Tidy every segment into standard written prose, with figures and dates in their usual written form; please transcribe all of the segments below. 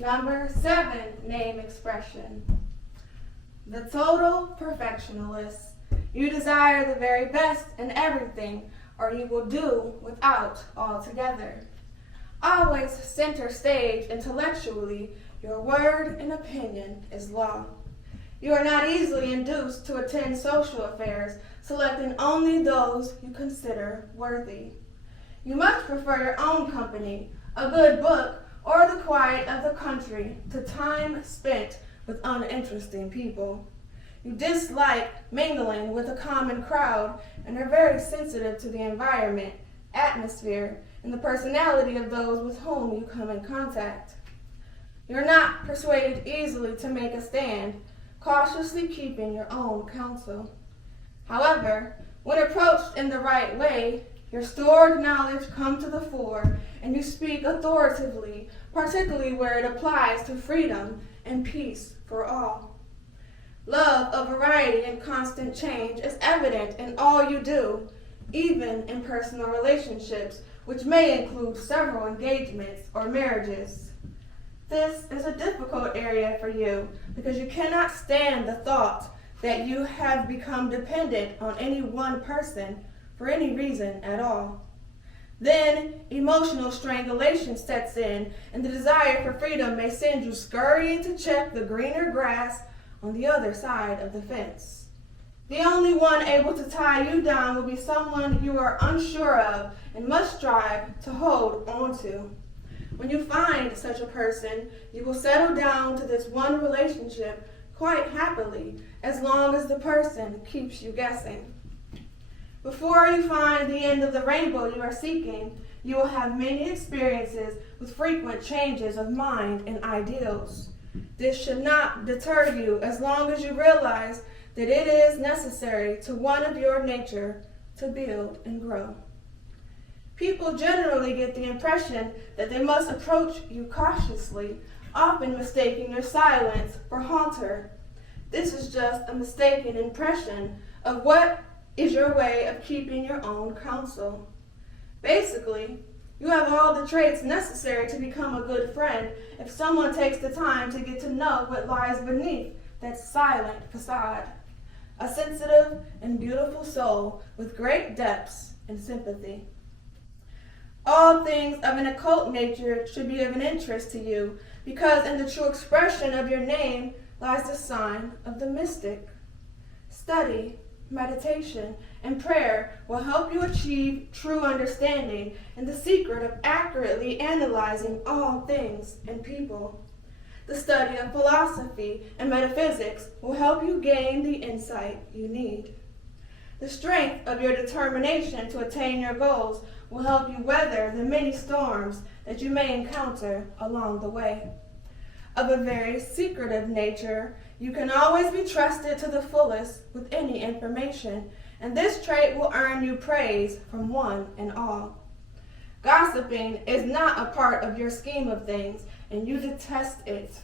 Number 7 name expression. The total perfectionist. You desire the very best in everything, or you will do without altogether. Always center stage intellectually, your word and opinion is law. You are not easily induced to attend social affairs, selecting only those you consider worthy. You much prefer your own company, a good book, or the quiet of the country to time spent with uninteresting people. You dislike mingling with a common crowd and are very sensitive to the environment, atmosphere, and the personality of those with whom you come in contact. You're not persuaded easily to make a stand, cautiously keeping your own counsel. However, when approached in the right way, your stored knowledge comes to the fore, and you speak authoritatively, particularly where it applies to freedom and peace for all. Love of variety and constant change is evident in all you do, even in personal relationships, which may include several engagements or marriages. This is a difficult area for you because you cannot stand the thought that you have become dependent on any one person for any reason at all. Then emotional strangulation sets in, and the desire for freedom may send you scurrying to check the greener grass on the other side of the fence. The only one able to tie you down will be someone you are unsure of and must strive to hold on to. When you find such a person, you will settle down to this one relationship quite happily, as long as the person keeps you guessing. Before you find the end of the rainbow you are seeking, you will have many experiences with frequent changes of mind and ideals. This should not deter you as long as you realize that it is necessary to one of your nature to build and grow. People generally get the impression that they must approach you cautiously, often mistaking your silence for hauteur. This is just a mistaken impression of what is your way of keeping your own counsel. Basically, you have all the traits necessary to become a good friend if someone takes the time to get to know what lies beneath that silent facade. A sensitive and beautiful soul with great depths and sympathy. All things of an occult nature should be of an interest to you, because in the true expression of your name lies the sign of the mystic. Study, meditation, and prayer will help you achieve true understanding and the secret of accurately analyzing all things and people. The study of philosophy and metaphysics will help you gain the insight you need. The strength of your determination to attain your goals will help you weather the many storms that you may encounter along the way. Of a very secretive nature, you can always be trusted to the fullest with any information, and this trait will earn you praise from one and all. Gossiping is not a part of your scheme of things, and you detest it.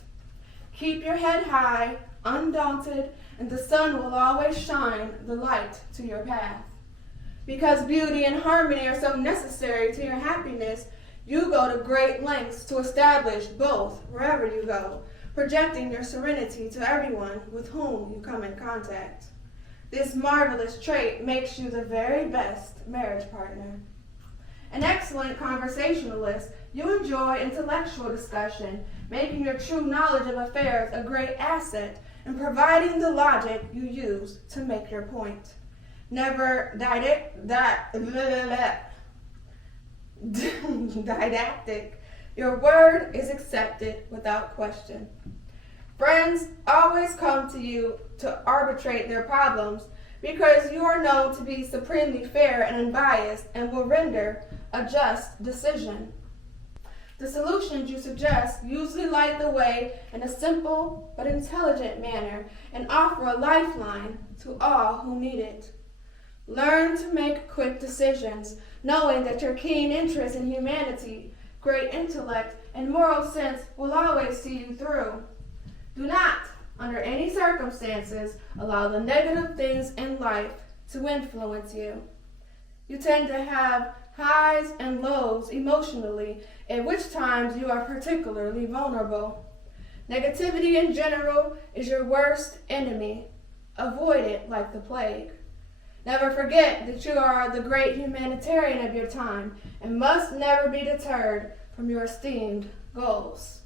Keep your head high, undaunted, and the sun will always shine the light to your path. Because beauty and harmony are so necessary to your happiness, you go to great lengths to establish both wherever you go, projecting your serenity to everyone with whom you come in contact. This marvelous trait makes you the very best marriage partner. An excellent conversationalist, you enjoy intellectual discussion, making your true knowledge of affairs a great asset and providing the logic you use to make your point. Never didactic, your word is accepted without question. Friends always come to you to arbitrate their problems because you are known to be supremely fair and unbiased and will render a just decision. The solutions you suggest usually light the way in a simple but intelligent manner and offer a lifeline to all who need it. Learn to make quick decisions, knowing that your keen interest in humanity, great intellect, and moral sense will always see you through. Do not, under any circumstances, allow the negative things in life to influence you. You tend to have highs and lows emotionally, at which times you are particularly vulnerable. Negativity in general is your worst enemy. Avoid it like the plague. Never forget that you are the great humanitarian of your time and must never be deterred from your esteemed goals.